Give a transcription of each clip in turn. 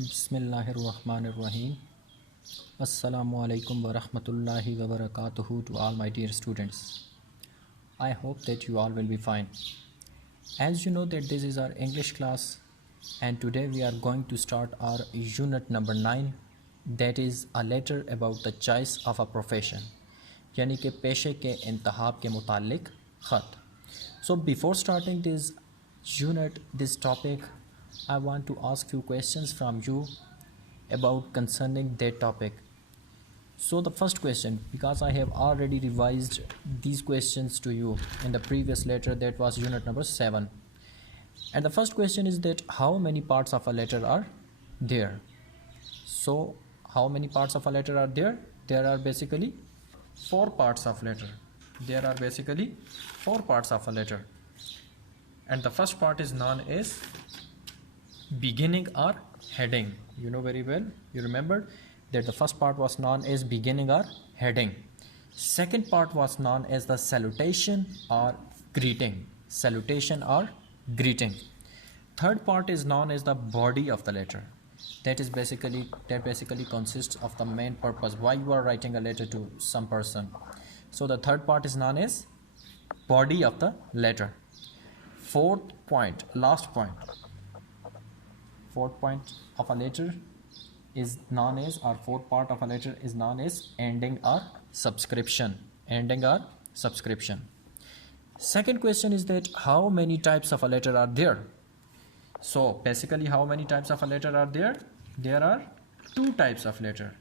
Bismillahirrahmanirrahim. Assalamu alaikum wa rahmatullahi wa barakatuhu to all my dear students. I hope that you all will be fine. As you know that this is our English class and today we are going to start our unit number 9, that is a letter about the choice of a profession, यानी कि पेशे के इंतखाब के मुतालिक ख़त. So before starting this unit, this topic, I want to ask few questions from you about concerning that topic. So the first question, because I have already revised these questions to you in the previous letter, that was unit number 7. And the first question is that how many parts of a letter are there? So how many parts of a letter are there? There are basically 4 parts of letter. There are basically 4 parts of a letter. And the first part is known as beginning or heading. You know very well, you remember that the first part was known as beginning or heading. Second part was known as the salutation or greeting. Salutation or greeting. Third part is known as the body of the letter. That basically consists of the main purpose why you are writing a letter to some person. So the third part is known as body of the letter. Fourth point of a letter is known as, or fourth part of a letter is known as ending or subscription. Second question is that how many types of a letter are there? So basically, how many types of a letter are there? There are 2 types of letter.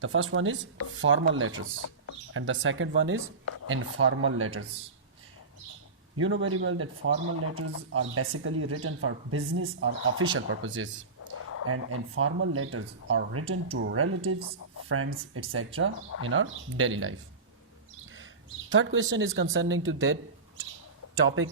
The first one is formal letters and the second one is informal letters. You know very well that formal letters are basically written for business or official purposes, and informal letters are written to relatives, friends, etc. in our daily life. Third question is concerning to that topic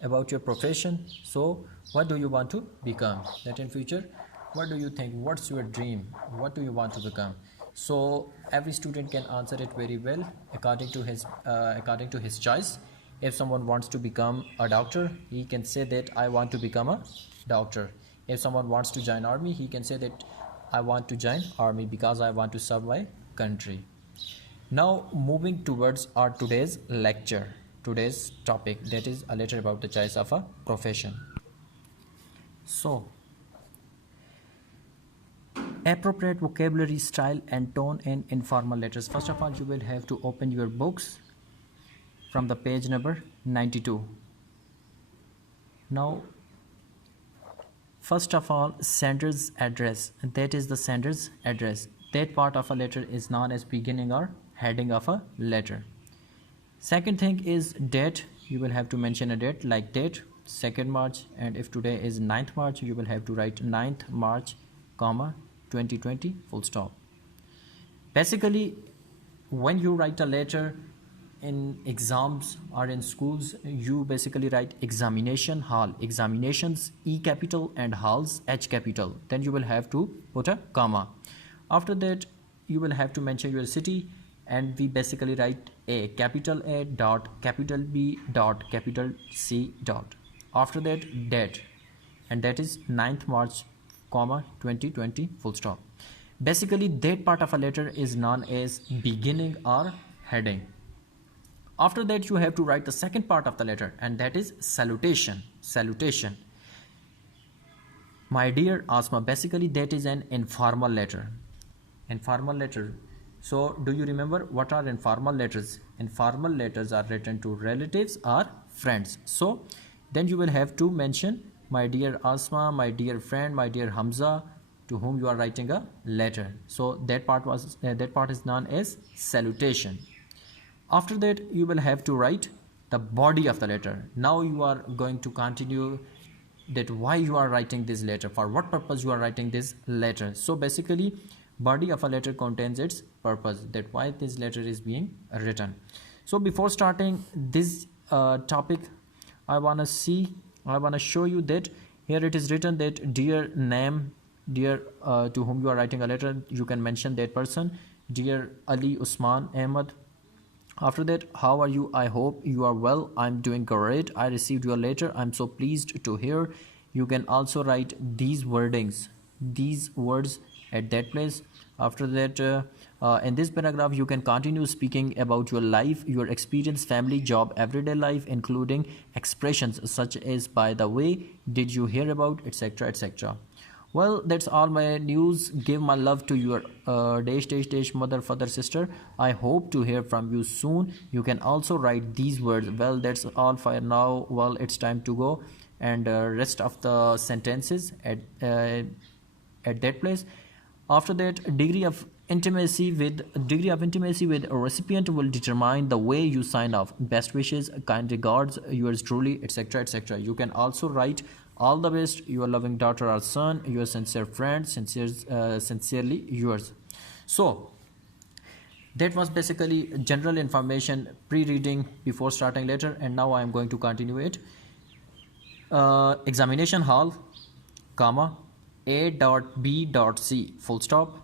about your profession. So what do you want to become? That in future, what do you think? What's your dream? What do you want to become? So every student can answer it very well according to his choice. If someone wants to become a doctor, he can say that I want to become a doctor. If someone wants to join army, he can say that I want to join army because I want to serve my country. Now moving towards our today's lecture, today's topic, that is a letter about the choice of a profession. So appropriate vocabulary, style and tone in informal letters. First of all, you will have to open your books from the page number 92. Now first of all, sender's address, that is the sender's address. That part of a letter is known as beginning or heading of a letter. Second thing is date. You will have to mention a date like date 2nd March, and if today is 9th March, you will have to write 9th March, 2020, full stop. Basically, when you write a letter in exams or in schools, you basically write examination hall, examinations E capital and halls H capital. Then you will have to put a comma. After that, you will have to mention your city, and we basically write A dot capital B dot capital C dot. After that, date, and that is 9th March, 2020, full stop. Basically, that part of a letter is known as beginning or heading. After that, you have to write the second part of the letter, and that is salutation. My dear Asma, basically that is an informal letter. So do you remember what are informal letters? Informal letters are written to relatives or friends. So then you will have to mention my dear Asma, my dear friend, my dear Hamza, to whom you are writing a letter. So that part is known as salutation. After that, you will have to write the body of the letter. Now you are going to continue that why you are writing this letter, for what purpose you are writing this letter. So basically, body of a letter contains its purpose, that why this letter is being written. So before starting this topic, I want to show you that here it is written that dear name, dear to whom you are writing a letter, you can mention that person, dear Ali, Usman, Ahmed. After that, how are you? I hope you are well. I'm doing great. I received your letter. I'm so pleased to hear. you can also write these wordings, these words at that place. After that, in this paragraph, you can continue speaking about your life, your experience, family, job, everyday life, including expressions such as by the way, did you hear about, etc., etc. Well, that's all my news. Give my love to your dash dash dash mother, father, sister. I hope to hear from you soon. You can also write these words. Well, that's all for now. Well, it's time to go, and rest of the sentences at that place. After that, degree of intimacy with a recipient will determine the way you sign off. Best wishes, kind regards, yours truly, etc., etc. You can also write all the best, your loving daughter or son, your sincere friend, sincerely yours. So that was basically general information pre-reading before starting letter, and now I am going to continue it. Examination hall, comma, A.B.C, full stop.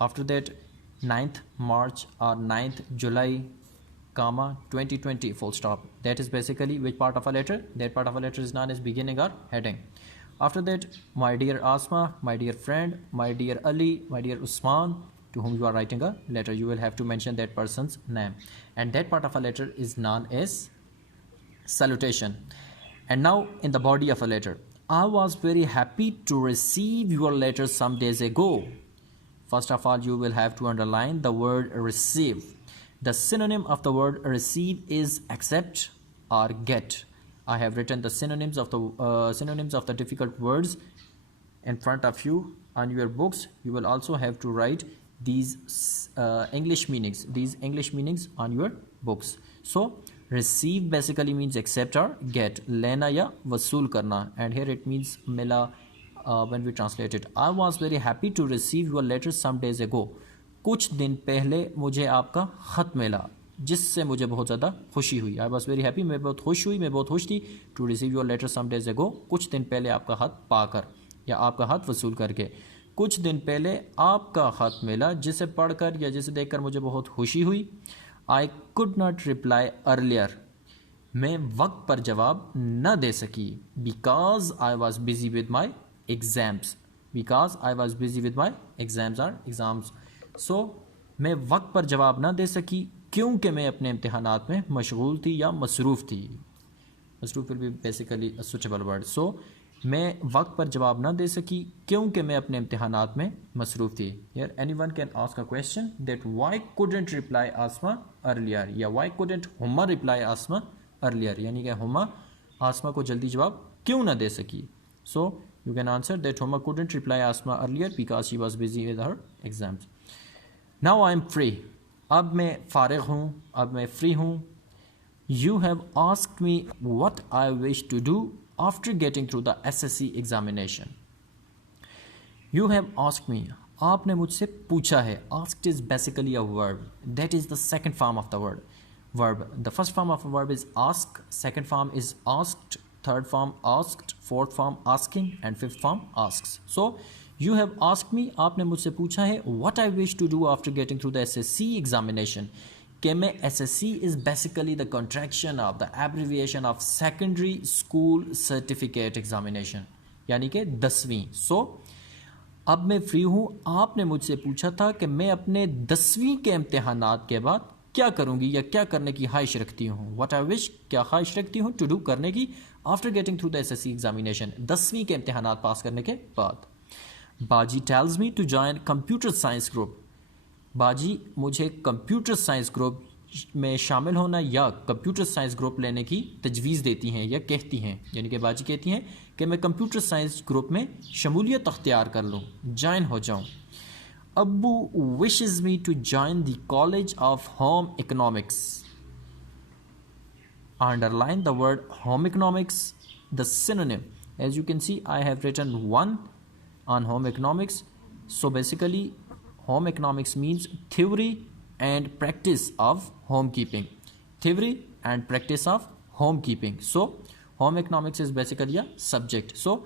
After that, 9th March or 9th July, comma, 2020, full stop. That is basically which part of a letter? That part of a letter is known as beginning or heading. After that, my dear Asma, my dear friend, my dear Ali, my dear Usman, to whom you are writing a letter, you will have to mention that person's name. And that part of a letter is known as salutation. And now in the body of a letter, I was very happy to receive your letter some days ago. First of all, you will have to underline the word receive. The synonym of the word receive is accept or get. I have written the synonyms of the difficult words in front of you on your books. You will also have to write these English meanings on your books. So receive basically means accept or get. Lena ya vasool karna, and here it means mila when we translate it. I was very happy to receive your letter some days ago. कुछ दिन पहले मुझे आपका ख़त मिला जिससे मुझे बहुत ज़्यादा खुशी हुई. आई वॉज वेरी हैप्पी, मैं बहुत खुश थी. To receive your letter some days ago, कुछ दिन पहले आपका ख़त पाकर या आपका ख़त वसूल करके. कुछ दिन पहले आपका ख़त मिला जिसे पढ़कर या जिसे देखकर मुझे बहुत खुशी हुई. I could not reply earlier, मैं वक्त पर जवाब न दे सकी. Because I was busy with my exams. Our exams. So मैं वक्त पर जवाब ना दे सकी क्योंकि मैं अपने इम्तिहानात में मशगूल थी या मसरूफ़ थी. मसरूफ़ will be basically a suitable word. So मैं वक्त पर जवाब ना दे सकी क्योंकि मैं अपने इम्तिहानात में मसरूफ़ थी. Here anyone can ask a question that why couldn't reply Asma earlier, या why couldn't Huma reply Asma earlier, यानी कि हुमा आसमा को जल्दी जवाब क्यों ना दे सकी. So you can answer that Huma couldn't reply Asma earlier because she was busy with her exams. Now I am free, अब मैं फारिग हूँ, अब मैं फ्री हूँ. You have asked me what I wish to do after getting through the SSC examination. You have asked me, आपने मुझसे पूछा है. Asked is basically a verb, that is the second form of the word verb. The first form of a verb is ask, second form is asked, third form asked, fourth form asking, and fifth form asks. So you have asked me, आपने मुझसे पूछा है, what I wish to do after getting through the SSC examination. कि मैं SSC is basically the contraction of the abbreviation of secondary school certificate examination, यानी कि 10वीं. So अब मैं फ्री हूँ, आपने मुझसे पूछा था कि मैं अपने 10वीं के इम्तिहानात के बाद क्या करूँगी या क्या करने की ख्वाहिश रखती हूँ. व्हाट आई विश, क्या ख्वाहिश रखती हूँ, टू डू, करने की, after getting through the SSC examination, 10वीं के इम्तिहानात पास करने के बाद. बाजी tells me to join computer science group. बाजी मुझे कंप्यूटर साइंस ग्रुप में शामिल होना या कंप्यूटर साइंस ग्रुप लेने की तजवीज़ देती हैं या कहती हैं, यानी कि बाजी कहती हैं कि मैं कंप्यूटर साइंस ग्रुप में शमूलियत अख्तियार कर लूँ, ज्वाइन हो जाऊँ. Abu wishes me to join the College of Home Economics. Underline the word home economics, the synonym. As you can see, I have written one on home economics. So basically, home economics means theory and practice of homekeeping. Theory and practice of homekeeping. So home economics is basically a subject. So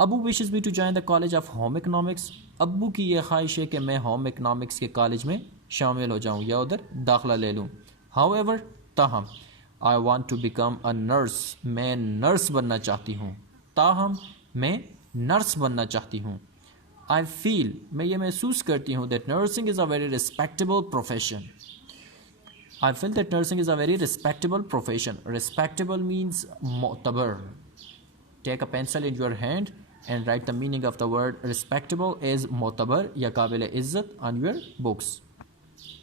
अबू wishes me to join the college of home economics. अबू की यह ख्वाहिश है कि मैं home economics के college में शामिल हो जाऊं या उधर दाखिला ले लूं. हाउएवर, ताहम, I want to become a nurse, मैं नर्स बनना चाहती हूं. ताहम मैं नर्स बनना चाहती हूँ. I feel, मैं ये महसूस करती हूँ that nursing is a very respectable profession. I feel that nursing is a very respectable profession. Respectable means mu'tabar. Take a pencil in your hand and write the meaning of the word respectable is mu'tabar ya qabil izzat on your books.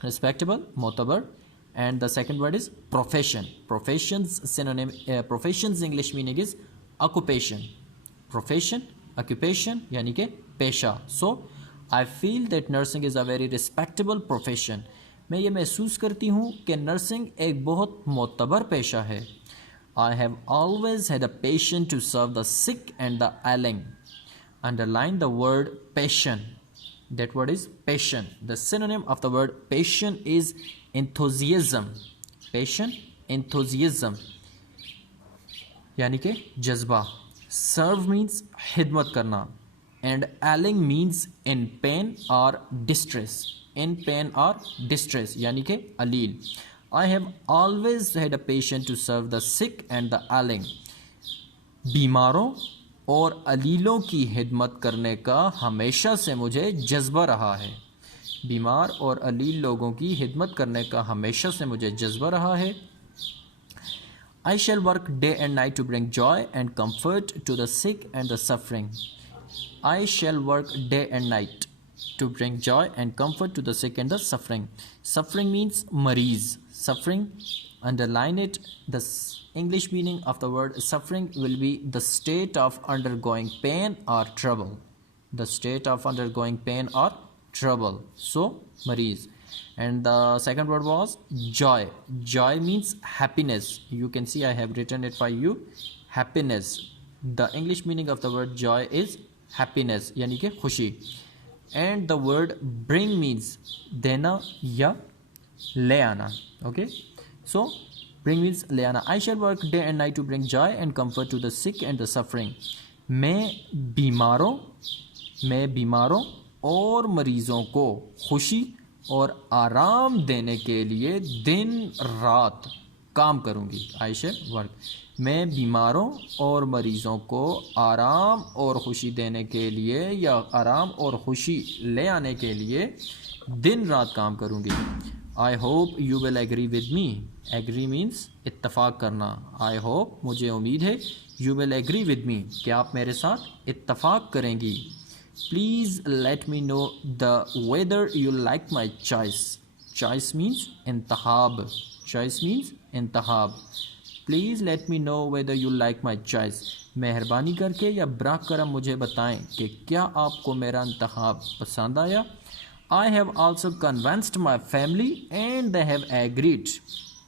Respectable, mu'tabar. And the second word is profession. Profession's synonym, profession's English meaning is occupation. Profession, occupation यानी कि पेशा. So I feel that nursing is a very respectable profession. मैं ये महसूस करती हूँ कि nursing एक बहुत मोतबर पेशा है. I have always had a passion to serve the sick and the ailing. Underline the word passion. That word is passion. The synonym of the word passion is enthusiasm. Passion, enthusiasm यानी कि जज्बा. Serve means खिदमत करना and ailing means in pain or distress. In pain or distress यानी कि अलील. I have always had a passion to serve the sick and the ailing. बीमारों और अलीलों की खिदमत करने का हमेशा से मुझे जज्बा रहा है. बीमार और अलील लोगों की खिदमत करने का हमेशा से मुझे जज्बा रहा है. I shall work day and night to bring joy and comfort to the sick and the suffering. I shall work day and night to bring joy and comfort to the sick and the suffering. Suffering means mareez. Suffering, underline it. The English meaning of the word suffering will be the state of undergoing pain or trouble. The state of undergoing pain or trouble. So, mareez. And the second word was joy. Joy means happiness. You can see I have written it for you. Happiness. The English meaning of the word joy is happiness यानी कि खुशी. And the word bring means देना या ले आना. Okay. So bring means ले आना. I shall work day and night to bring joy and comfort to the sick and the suffering. मैं बीमारों और मरीजों को खुशी और आराम देने के लिए दिन रात काम करूंगी. आई शैल वर्क. मैं बीमारों और मरीजों को आराम और खुशी देने के लिए या आराम और खुशी ले आने के लिए दिन रात काम करूंगी. I hope you will agree with me. Agree means इत्तफाक करना. आई होप मुझे उम्मीद है you will agree with me कि आप मेरे साथ इत्तफाक करेंगी. Please let me know whether you like my choice. Choice means intihab. Choice means intihab. Please let me know whether you like my choice. मेहरबानी करके या बराह करम मुझे बताएं कि क्या आपको मेरा इंतखाब पसंद आया. I have also convinced my family and they have agreed.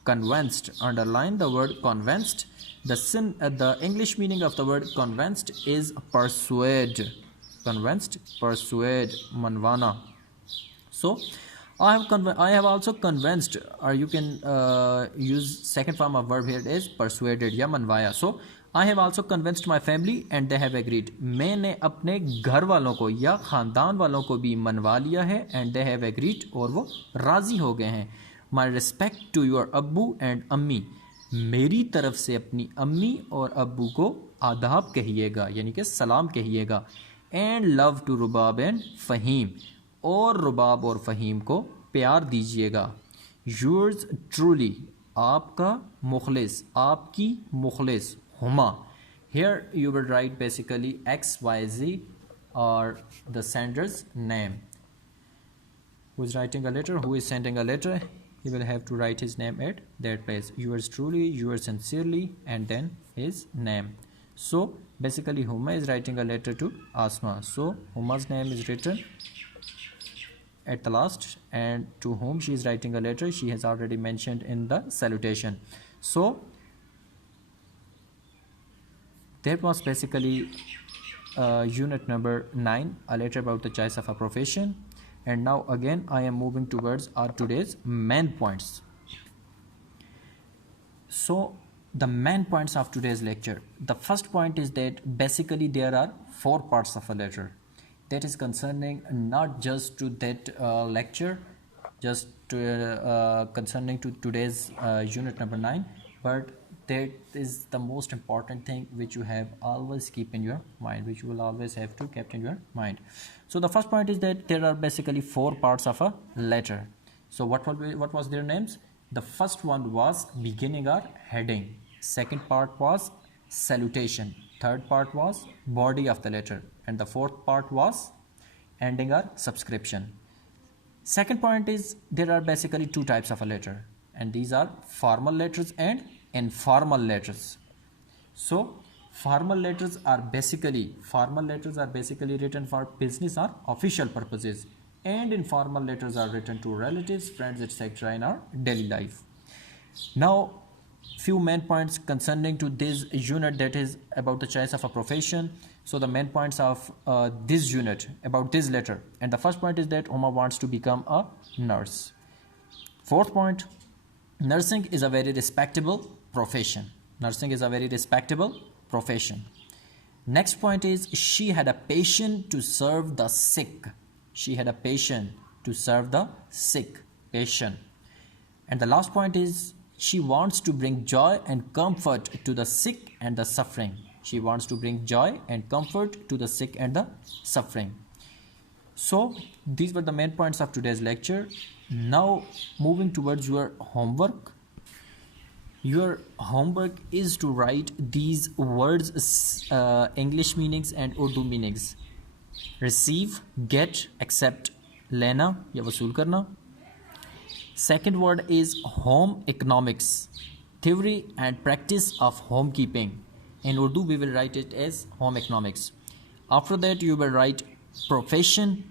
Convinced. Underline the word convinced. The English meaning of the word convinced is persuade. Convinced, persuade, manwana. So I have also convinced, or you can use second form of verb here is persuaded या मनवाया. So I have also convinced my family and they have agreed. मैंने अपने घर वालों को या ख़ानदान वालों को भी मनवा लिया है and they have agreed और वो राज़ी हो गए हैं. My respect to your अब्बू and अम्मी. मेरी तरफ से अपनी अम्मी और अब्बू को आदाब कहिएगा यानी कि सलाम कहिएगा. And love to Rubab and Faheem. और रुबाब और फ़हीम को प्यार दीजिएगा. Yours truly. आपका मुखलिस, आपकी मुखलिस Huma. Here you will write basically XYZ और the sender's name. Who is writing a letter, who is sending a letter, he will have to write his name at that place. Yours truly, yours sincerely, and then his name. So basically Huma is writing a letter to Asma. So Huma's name is written at the last, and to whom she is writing a letter she has already mentioned in the salutation. So that was basically unit number 9, a letter about the choice of a profession. And now again I am moving towards our today's main points. So the main points of today's lecture. The first point is that basically there are 4 parts of a letter that is concerning not just to that lecture, just to, concerning to today's unit number 9, but that is the most important thing which you have always keep in your mind, which you will always have to keep in your mind. So the first point is that there are basically four parts of a letter. So what was their names? The first one was beginning or heading, second part was salutation, third part was body of the letter, and the fourth part was ending or subscription. Second point is there are basically two types of a letter, and these are formal letters and informal letters. So formal letters are basically written for business or official purposes, and informal letters are written to relatives, friends, etc. in our daily life. Now few main points concerning to this unit, that is about the choice of a profession. So the main points of this unit about this letter, and the first point is that Uma wants to become a nurse. Fourth point, nursing is a very respectable profession. Nursing is a very respectable profession. Next point is she had a passion to serve the sick. She had a passion to serve the sick. Passion. And the last point is she wants to bring joy and comfort to the sick and the suffering. She wants to bring joy and comfort to the sick and the suffering. So these were the main points of today's lecture. Now moving towards your homework. Your homework is to write these words, English meanings and Urdu meanings. Receive, get, accept, lena या वसूल करना. Second word is home economics, theory and practice of homekeeping. In Urdu we will write it as home economics. After that you will write profession,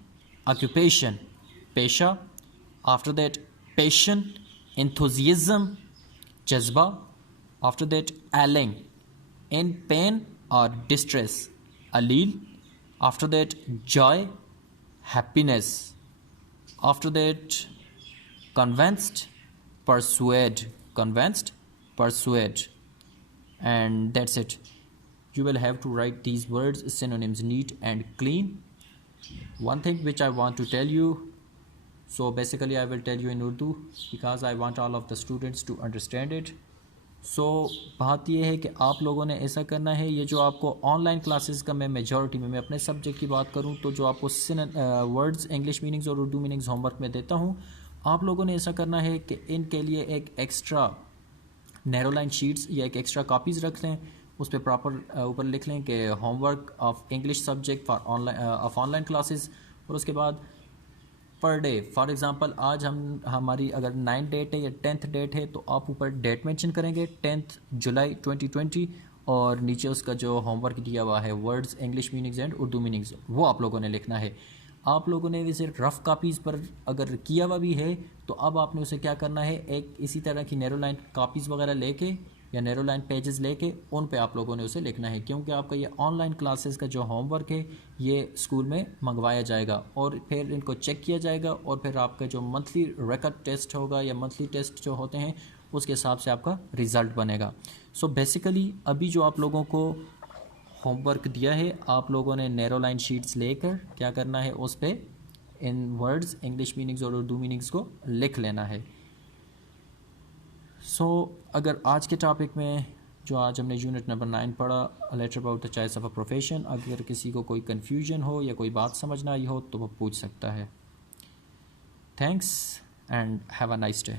occupation, pesha. After that passion, enthusiasm, jazba. After that ailing, in pain or distress, alil. After that joy, happiness. After that convinced, persuade, and that's it. You will have to write these words, synonyms, neat and clean. One thing which I want to tell you, so basically I will tell you in Urdu because I want all of the students to understand it. सो बात यह है कि आप लोगों ने ऐसा करना है, ये जो आपको ऑनलाइन क्लासेस का मैं मेजॉरिटी में, मैं अपने सब्जेक्ट की बात करूं तो जो आपको वर्ड्स इंग्लिश मीनिंग्स और उर्दू मीनिंग्स होमवर्क में देता हूं, आप लोगों ने ऐसा करना है कि इनके लिए एक एक्स्ट्रा नैरो लाइन शीट्स या एक एक्स्ट्रा कॉपीज़ रख लें, उस पर प्रॉपर ऊपर लिख लें कि homework of English subject for online classes, और उसके बाद पर डे, फॉर एग्जांपल आज हमारी अगर 9 डेट है या 10th डेट है तो आप ऊपर डेट मेंशन करेंगे 10th जुलाई 2020, और नीचे उसका जो होमवर्क दिया हुआ है words English meanings and Urdu meanings, वो आप लोगों ने लिखना है. आप लोगों ने वैसे रफ़ कापीज़ पर अगर किया हुआ भी है तो अब आपने उसे क्या करना है, एक इसी तरह की नैरो लाइन कापीज़ वगैरह लेके या नैरो लाइन पेजेस लेके उन पे आप लोगों ने उसे लिखना है, क्योंकि आपका ये ऑनलाइन क्लासेस का जो होमवर्क है ये स्कूल में मंगवाया जाएगा और फिर इनको चेक किया जाएगा, और फिर आपका जो मंथली रिकॉर्ड टेस्ट होगा या मंथली टेस्ट जो होते हैं उसके हिसाब से आपका रिज़ल्ट बनेगा. सो बेसिकली अभी जो आप लोगों को होमवर्क दिया है, आप लोगों ने नैरो लाइन शीट्स लेकर क्या करना है, उस पर इन वर्ड्स इंग्लिश मीनिंग्स और उर्दू मीनिंग्स को लिख लेना है. सो अगर आज के टॉपिक में जो आज हमने यूनिट नंबर 9 पढ़ा, a letter about the choice of a profession, अगर किसी को कोई कन्फ्यूजन हो या कोई बात समझ ना आई हो तो वो पूछ सकता है. Thanks and have a nice day.